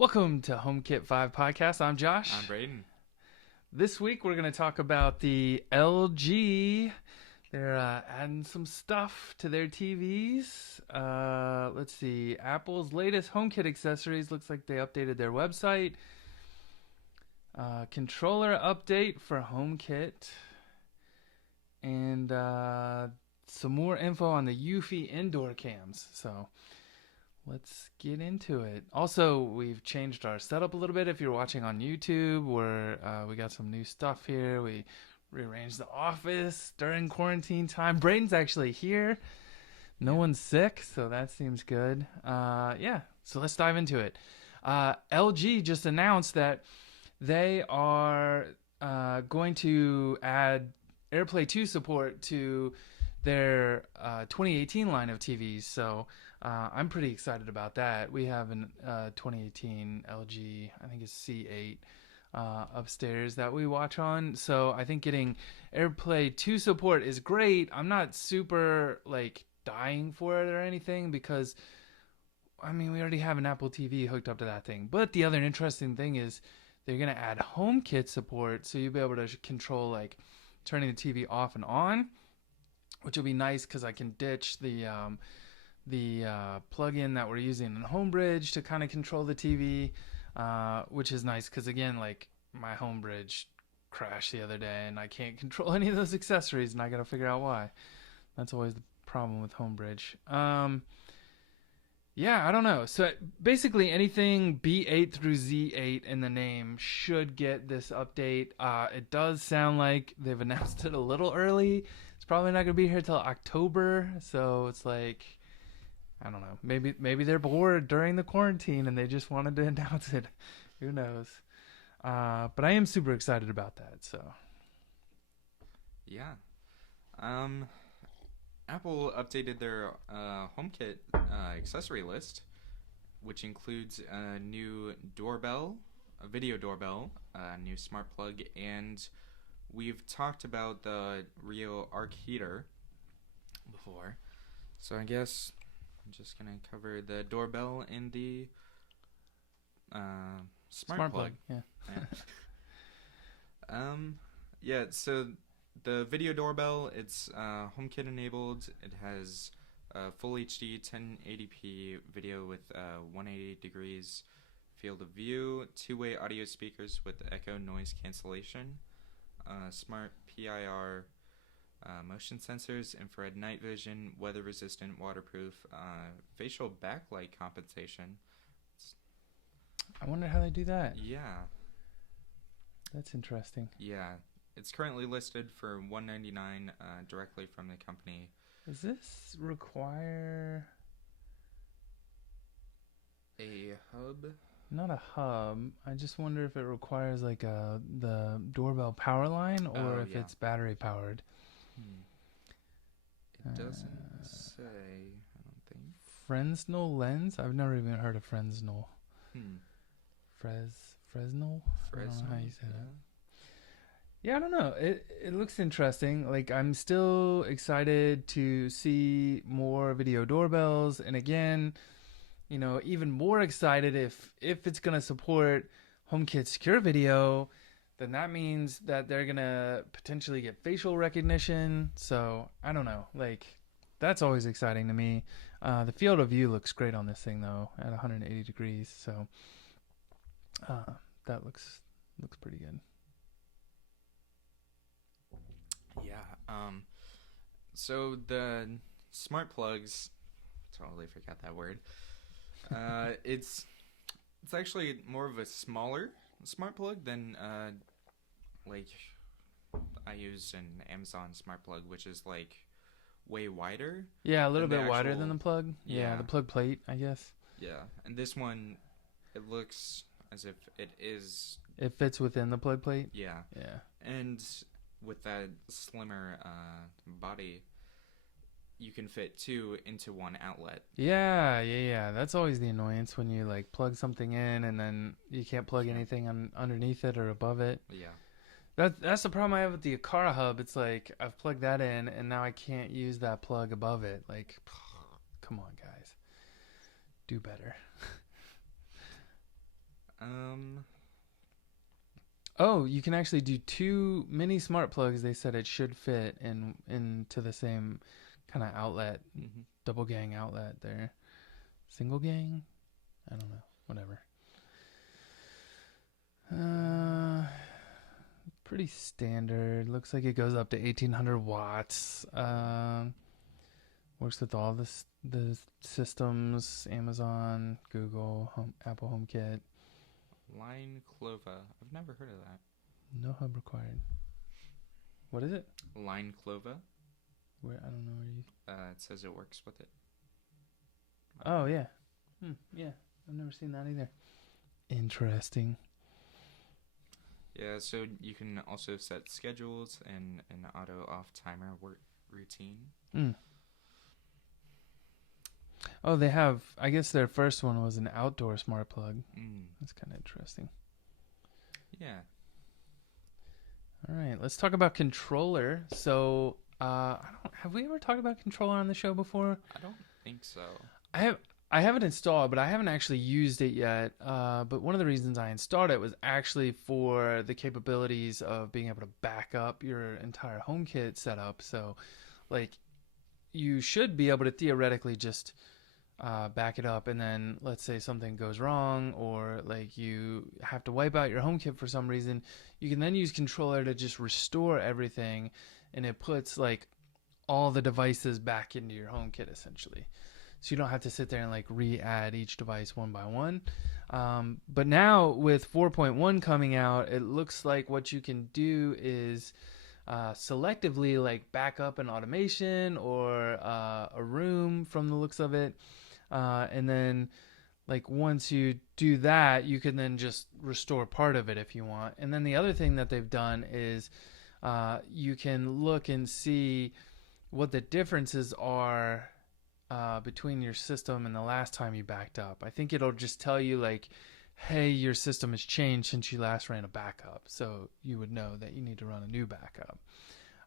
Welcome to HomeKit 5 Podcast. I'm Josh. I'm Brayden. This week we're going to talk about the LG. They're adding some stuff to their TVs. Let's see. Apple's latest HomeKit accessories. Looks like they updated their website. Controller update for HomeKit. And some more info on the Eufy indoor cams. So let's get into it. Also, we've changed our setup a little bit. If you're watching on YouTube, we got some new stuff here. We rearranged the office during quarantine time. Brayden's actually here. No one's sick, so that seems good. So let's dive into it. LG just announced that they are going to add AirPlay 2 support to their 2018 line of TVs. So I'm pretty excited about that. We have an 2018 LG, I think it's C8 upstairs that we watch on. So I think getting AirPlay 2 support is great. I'm not super dying for it or anything because we already have an Apple TV hooked up to that thing. But the other interesting thing is they're going to add HomeKit support, so you'll be able to control turning the TV off and on, which will be nice because I can ditch the plug-in that we're using in Homebridge to kind of control the TV, which is nice because, again, my Homebridge crashed the other day and I can't control any of those accessories and I got to figure out why. That's always the problem with Homebridge. I don't know. So basically anything B8 through Z8 in the name should get this update. It does sound like they've announced it a little early. It's probably not going to be here till October, so it's I don't know. Maybe they're bored during the quarantine and they just wanted to announce it. Who knows? But I am super excited about that. So Yeah. Apple updated their HomeKit accessory list, which includes a new doorbell, a video doorbell, a new smart plug, and we've talked about the Rio Arc heater before. So I guess I'm just going to cover the doorbell and the smart plug. So the video doorbell, it's HomeKit enabled. It has full HD 1080p video with 180 degrees field of view, two-way audio speakers with echo noise cancellation, smart PIR motion sensors, infrared night vision, weather resistant, waterproof, facial backlight compensation. I wonder how they do that. Yeah. That's interesting. Yeah. It's currently listed for $199 directly from the company. Does this require a hub? Not a hub. I just wonder if it requires the doorbell power line or if it's battery powered. It doesn't say, I don't think. Fresnel lens? I've never even heard of Fresnel. Fresnel? I don't know how you say that. Yeah, I don't know. It looks interesting. I'm still excited to see more video doorbells, and again, even more excited if it's gonna support HomeKit Secure Video, then that means that they're gonna potentially get facial recognition. So I don't know. That's always exciting to me. The field of view looks great on this thing though, at 180 degrees. So that looks pretty good. Yeah. So the smart plugs, totally forgot that word. It's actually more of a smaller smart plug than I use an Amazon smart plug, which is way wider. Yeah, a little bit wider than the plug. Yeah, the plug plate, I guess. Yeah, and this one, it looks as if it is. It fits within the plug plate. Yeah. Yeah. And with that slimmer body, you can fit two into one outlet. Yeah. That's always the annoyance when you plug something in and then you can't plug anything underneath it or above it. Yeah. That's the problem I have with the Akara hub. It's I've plugged that in and now I can't use that plug above it. Come on, guys. Do better. Oh, you can actually do 2 mini smart plugs. They said it should fit into the same kind of outlet, Mm-hmm. double gang outlet there. Single gang? I don't know. Whatever. Pretty standard. Looks like it goes up to 1800 watts. Works with all the systems: Amazon, Google, Apple HomeKit. Line Clova. I've never heard of that. No hub required. What is it? Line Clova. Where I don't know where you. It says it works with it. Oh yeah, yeah. I've never seen that either. Interesting. Yeah, so you can also set schedules and an auto off timer work routine. Mm. Oh, they have. I guess their first one was an outdoor smart plug. That's kind of interesting. Yeah. All right, let's talk about controller. So, have we ever talked about controller on the show before? I don't think so. I have it installed, but I haven't actually used it yet. But one of the reasons I installed it was actually for the capabilities of being able to back up your entire HomeKit setup. So, like, you should be able to theoretically just back it up, and then let's say something goes wrong, or like you have to wipe out your HomeKit for some reason, you can then use controller to just restore everything, and it puts like all the devices back into your HomeKit essentially. So you don't have to sit there and like re-add each device one by one. But now with 4.1 coming out, it looks like what you can do is selectively like back up an automation or a room from the looks of it. And then like once you do that, you can then just restore part of it if you want. And then the other thing that they've done is you can look and see what the differences are between your system and the last time you backed up. I think it'll just tell you like, hey, your system has changed since you last ran a backup. So you would know that you need to run a new backup.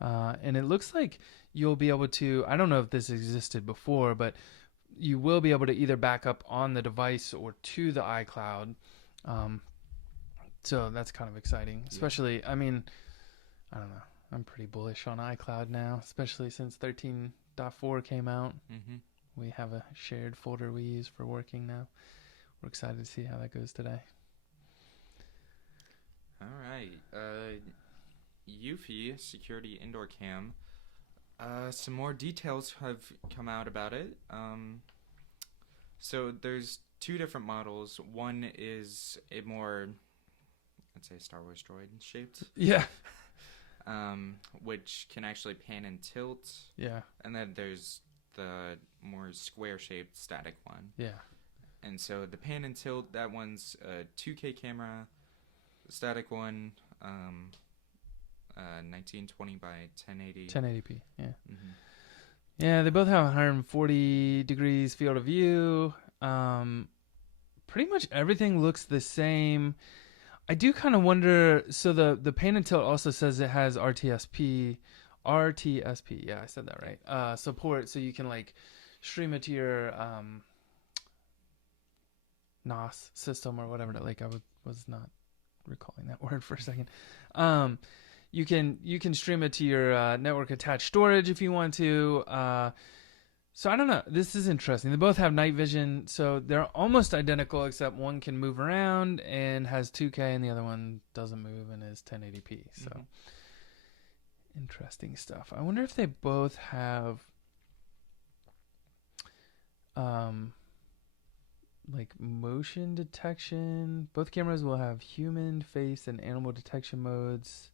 And it looks like you'll be able to, I don't know if this existed before, but you will be able to either back up on the device or to the iCloud. So that's kind of exciting, especially, I mean, I don't know. I'm pretty bullish on iCloud now, especially since 13.4 came out. Mm-hmm. We have a shared folder we use for working now. We're excited to see how that goes today. All right. Eufy Security Indoor Cam. Some more details have come out about it. So there's 2 different models. One is a more, I'd say, Star Wars droid shaped. Yeah. Which can actually pan and tilt. Yeah. And then there's the more square shaped static one. Yeah. And so the pan and tilt, that one's a 2K camera. The static one, 1920 by 1080. 1080p, yeah. Mm-hmm. Yeah, they both have 140 degrees field of view. Pretty much everything looks the same. I do kind of wonder, so the pan and tilt also says it has RTSP, yeah, I said that right, support, so you can like stream it to your NOS system or whatever. Like I was not recalling that word for a second. You can stream it to your network attached storage if you want to. So I don't know. This is interesting. They both have night vision, so they're almost identical, except one can move around and has 2K, and the other one doesn't move and is 1080p. So interesting stuff. I wonder if they both have like motion detection. Both cameras will have human, face, and animal detection modes.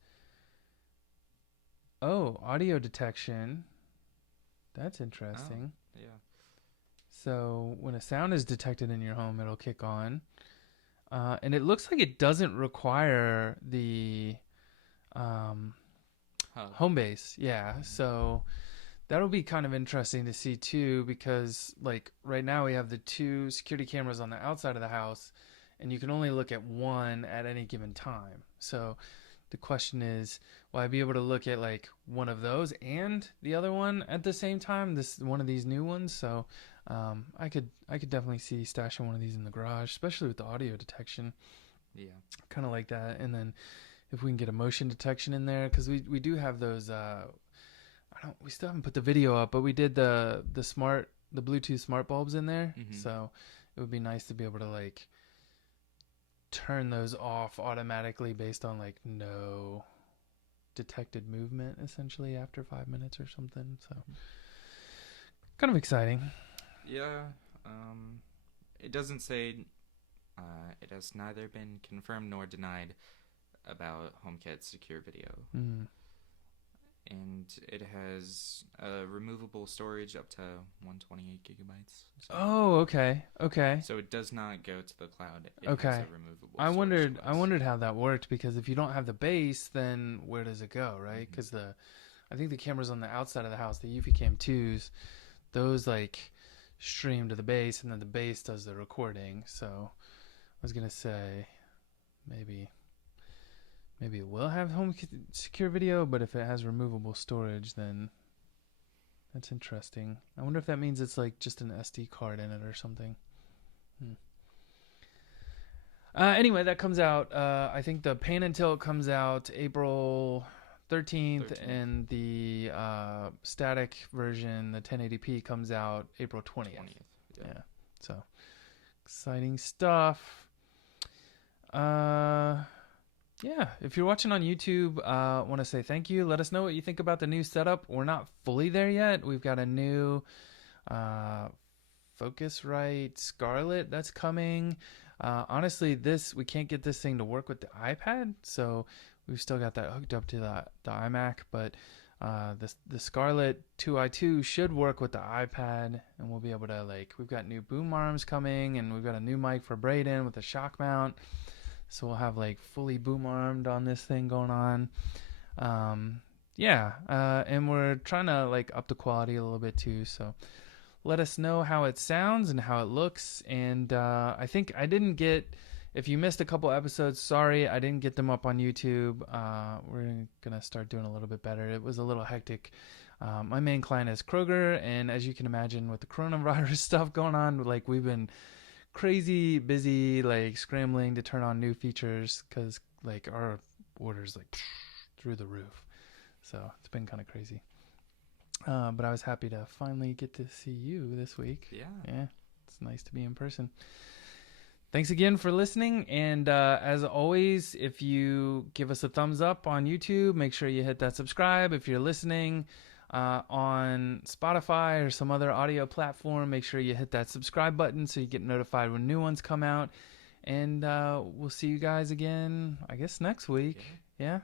Oh, audio detection. That's interesting. Oh, yeah. So when a sound is detected in your home, it'll kick on. And it looks like it doesn't require the home base. Yeah. So that'll be kind of interesting to see too, because like right now we have the 2 security cameras on the outside of the house, and you can only look at one at any given time. So the question is, will I be able to look at like one of those and the other one at the same time? This one of these new ones. So I could definitely see stashing one of these in the garage, especially with the audio detection. Yeah. Kind of like that. And then if we can get a motion detection in there, because we do have those. We still haven't put the video up, but we did the Bluetooth smart bulbs in there. So it would be nice to be able to like turn those off automatically based on like no detected movement, essentially after 5 minutes or something. So kind of exciting. Yeah. It doesn't say. It has neither been confirmed nor denied about HomeKit secure video. And it has removable storage up to 128 gigabytes. So. Oh, okay. So it does not go to the cloud. It Okay. has a removable I storage device. wondered how that worked, because if you don't have the base, then where does it go, right? Because I think the cameras on the outside of the house, the Eufy Cam 2s, those like stream to the base, and then the base does the recording. So I was gonna say maybe it will have home secure video, but if it has removable storage, then that's interesting. I wonder if that means it's like just an SD card in it or something. Anyway, that comes out. I think the Pan and Tilt comes out April 13th, and the static version, the 1080p, comes out April 20th. Yeah. So exciting stuff. Yeah, if you're watching on YouTube, I want to say thank you. Let us know what you think about the new setup. We're not fully there yet. We've got a new Focusrite Scarlett that's coming. Honestly, we can't get this thing to work with the iPad, so we've still got that hooked up to the iMac. But the Scarlett 2i2 should work with the iPad, and we'll be able to we've got new boom arms coming, and we've got a new mic for Brayden with a shock mount. So we'll have fully boom armed on this thing going on. And we're trying to up the quality a little bit too. So let us know how it sounds and how it looks. And I think I didn't get, if you missed a couple episodes, sorry, I didn't get them up on YouTube. We're going to start doing a little bit better. It was a little hectic. My main client is Kroger, and as you can imagine with the coronavirus stuff going on, we've been crazy busy scrambling to turn on new features, because our orders through the roof. So it's been kind of crazy, but I was happy to finally get to see you this week. Yeah, it's nice to be in person. Thanks again for listening, and as always, if you give us a thumbs up on YouTube, make sure you hit that subscribe. If you're listening on Spotify or some other audio platform, make sure you hit that subscribe button so you get notified when new ones come out. And we'll see you guys again, I guess, next week. Yeah.